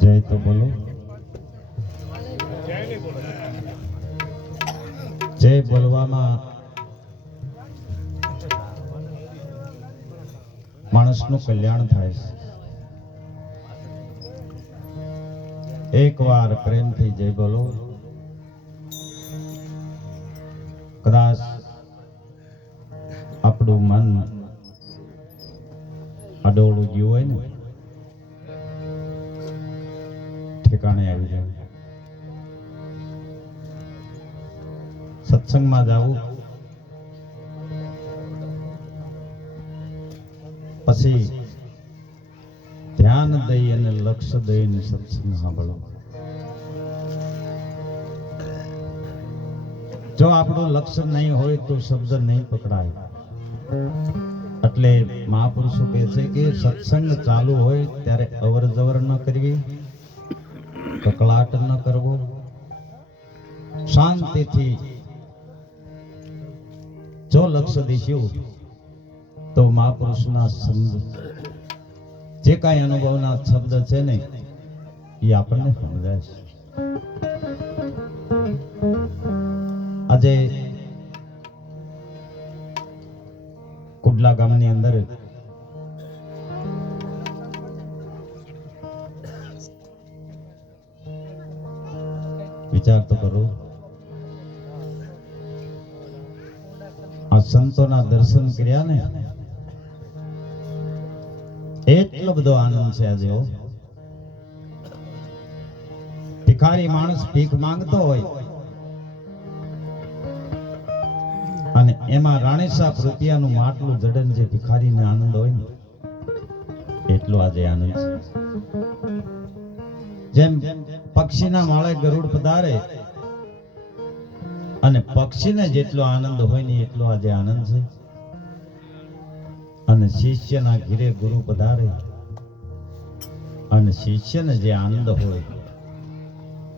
જય તો બોલો. જય બોલવામાં માણસનું કલ્યાણ થાય છે. એકવાર પ્રેમથી જય બોલો. કદાચ આપણું મન અડોળું ગયું હોય ને, ઠેકાણે આવી જાય સત્સંગમાં જવું પછી ધ્યાન દઈ અને લક્ષ્ય દઈને સત્સંગ સાંભળો. જો આપણું લક્ષ્ય નહીં હોય તો શબ્દ નહીં પકડાય. એટલે મહાપુરુષો કહે છે કે સત્સંગ ચાલુ હોય ત્યારે અવર જવર ન કરવી, કકળાટ ન કરવો, શાંતિથી જો લક્ષ્ય દીશું તો મહાપુરુષના જે કાંઈ અનુભવના શબ્દ છે ને, એ આપણને સમજાય છે. આજે કુડલા ગામની અંદર. વિચાર તો કરો. આ સંતોના દર્શન કર્યા ને? એટલો બધો આનંદ છે આજે ભિખારી માણસ ભીખ માંગતો હોય અને રાણી રાણીસાપ રૂપિયાનું માટલું જડન જે ભિખારીને આનંદ હોય ને, એટલો આજે આનંદ છે. જેમ પક્ષીના માળે ગરુડ પધારે અને પક્ષીને જેટલો આનંદ હોય ને એટલો આજે આનંદ છે. અને શિષ્યના ઘીરે ગુરુ પધારે અને શિષ્યને જે આનંદ હોય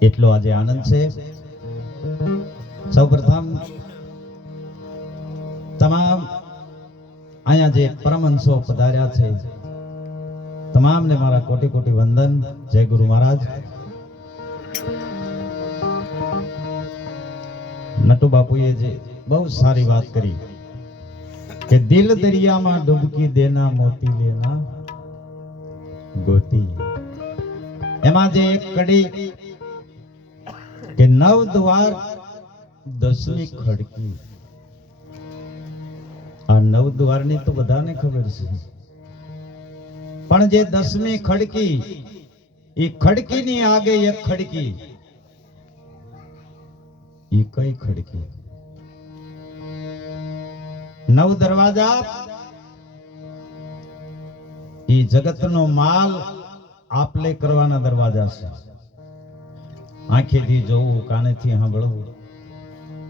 એટલો આજે આનંદ છે. સૌપ્રથમ તમામ અહીંયા જે પરમહંસો પધાર્યા છે, તમામને મારા કોટી કોટી વંદન. જય ગુરુ મહારાજ. નટુ બાપુએ જે બહુ સારી વાત કરી કે દિલ દરિયામાં ડૂબકી દેના, મોતી લેના, ગોતી. એમાં જે એક કડી કે નવ દ્વાર દસમી ખડકી. આ નવ દ્વારની તો બધાને ખબર છે. પણ જે દસમી ખડકી, એ ખડકીની આગે એક ખડકી. એ કઈ ખડકી? નવ દરવાજા, એ જગતનો માલ આપલે કરવાના દરવાજા છે. આંખેથી જોવું, કાનેથી સાંભળવું,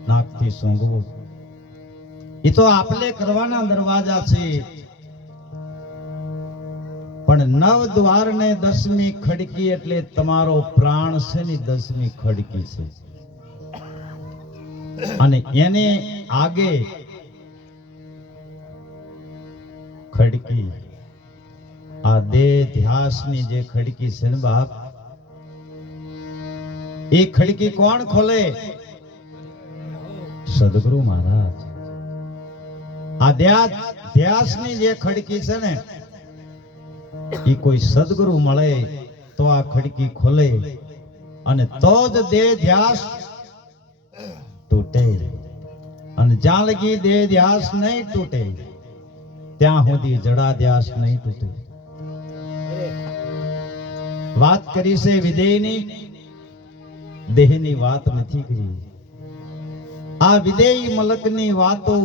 નાકથી સૂંઘવું. એ તો આપલે કરવાના દરવાજા છે. પણ નવ દ્વાર ને દસમી ખડકી એટલે તમારો પ્રાણ છે ને દસમી ખડકી છે? અને એને આગે ખડકી. આ દેહ ધ્યાસની જે ખડકી છે ને બાપ, એ ખડકી કોણ ખોલે? સદગુરુ મહારાજ. ધ્યાસની જે ખડકી છે ને એ કોઈ સદગુરુ મળે તો આ ખડકી ખોલે અને તો જ દેહ ધ્યાસ તૂટે અને જ્યાં લગી દેહ ધ્યાસ નહીં તૂટે, ત્યાં સુધી જડા ધ્યાસ નહીં તૂટે. વાત કરી છે વિદેયની દેહની વાત નથી કરી. આ વિદેહી મલકની વાતો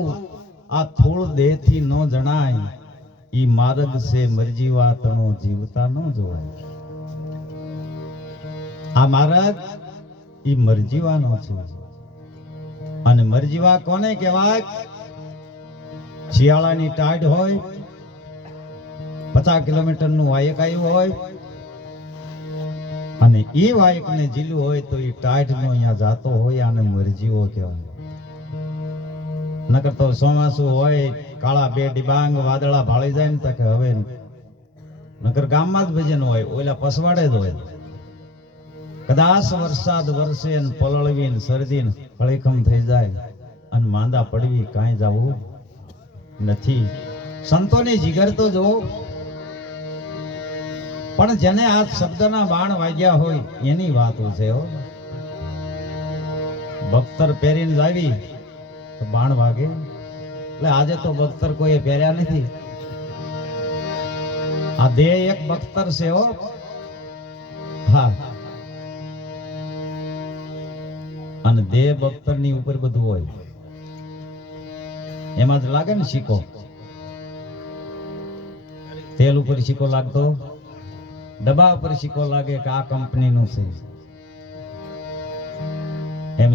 આ થોડ દેહથી ન જણાય, ઈ માર્ગ છે મરજીવા તણો જીવતા ન જોવાય. આ માર્ગ ઈ મરજીવાનો છે. અને મરજીવા કોને કહેવાય? શિયાળાની ટાઢ હોય, પચાસ કિલોમીટરનું વાયક આવ્યું હોય, અને એ વાયક ને જીલ્યું હોય તો એ ટાઢ નો અહીંયા જાતો હોય, આને મરજીવો કહેવાય. નકર તો ચોમાસું હોય, કાળા બે ડિબાંગ, વાદળા ભાળી જાય ને તકે હવે નકર ગામમાં જ ભજન હોય, ઓલા પસવાડે જ હોય. કદાચ વરસાદ વરસે ને, પલળવી ને, શરદી ને, હળીખમ થઈ જાય. અને માંદા પડવી કાંઈ જવું નથી. સંતોની જીગર તો જો પણ જેને આ શબ્દના બાણ વાગ્યા હોય, એની વાતો છે ભક્તર પહેરીને જ આવી. તો બાણ વાગે. એટલે આજે તો બખ્તર કોઈએ પહેર્યા નથી. આ દેહ એક બખ્તર છે હો. હા. અને દેહ બખ્તરની ઉપર બધું હોય. એમાં જ લાગે ને શીખો. તેલ ઉપર શીખો લાગતો. ડબ્બા ઉપર શીખો લાગે કે આ કંપનીનું છે.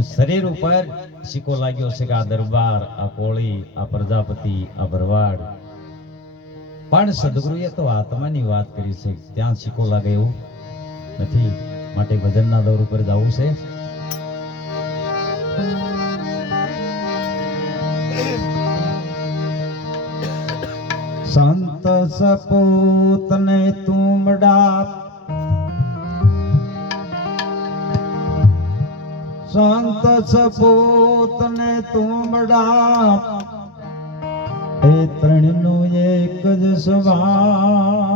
શરીર ઉપર સિક્કો લાગ્યો છે કે આ દરબાર, આ કોળી, આ પ્રજાપતિ, આ ભરવાડ. પણ સદગુરુએ તો આત્માની વાત કરી છે, ત્યાં સિક્કો લાગે એવું નથી. માટે ભજનના દોર ઉપર જવું છે. સંત સપૂતને તુમડા સંત સપૂતને તુંબડા. એ ત્રણનું એક જ સ્વભાવ